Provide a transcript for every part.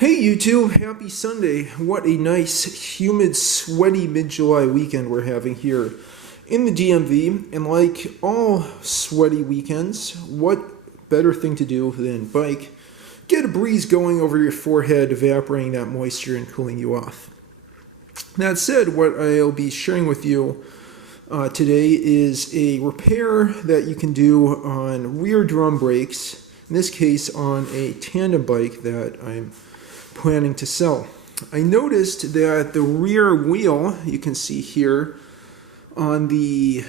Hey YouTube, happy Sunday. What a nice, humid, sweaty mid-July weekend we're having here in the DMV. And like all sweaty weekends, what better thing to do than bike? Get a breeze going over your forehead, evaporating that moisture and cooling you off. That said, what I'll be sharing with you today is a repair that you can do on rear drum brakes, in this case on a tandem bike that I'm planning to sell. I noticed that the rear wheel, you can see here on the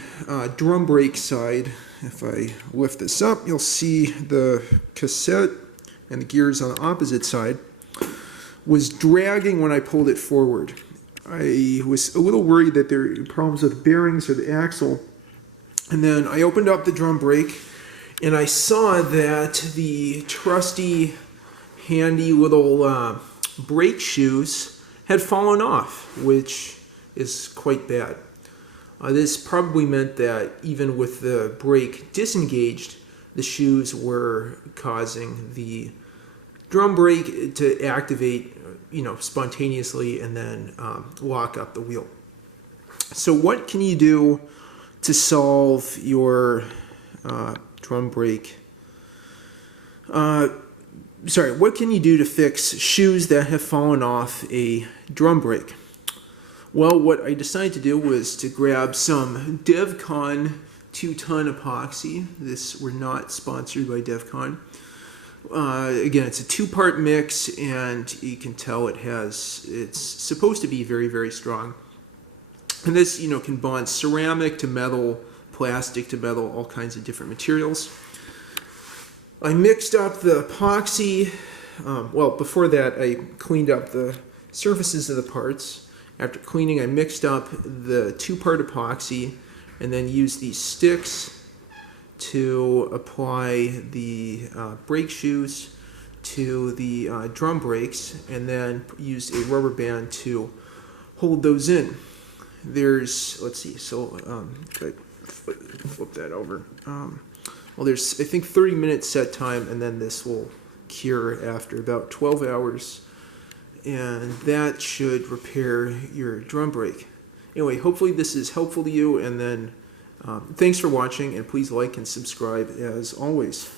drum brake side, if I lift this up, you'll see the cassette and the gears on the opposite side, was dragging when I pulled it forward. I was a little worried that there were problems with the bearings or the axle, and then I opened up the drum brake and I saw that the trusty handy little brake shoes had fallen off, which is quite bad. This probably meant that even with the brake disengaged, the shoes were causing the drum brake to activate, spontaneously and then lock up the wheel. So what can you do to solve your drum brake? What can you do to fix shoes that have fallen off a drum brake? Well, what I decided to do was to grab some Devcon 2-ton epoxy. We're not sponsored by Devcon. Again, it's a two-part mix, and you can tell it's supposed to be very, very strong. And this, can bond ceramic to metal, plastic to metal, all kinds of different materials. I mixed up the epoxy. Before that, I cleaned up the surfaces of the parts. After cleaning, I mixed up the two-part epoxy and then used these sticks to apply the brake shoes to the drum brakes, and then used a rubber band to hold those in. If I flip that over. There's, I think, 30 minutes set time, and then this will cure after about 12 hours, and that should repair your drum brake. Anyway, hopefully this is helpful to you, and then thanks for watching, and please like and subscribe as always.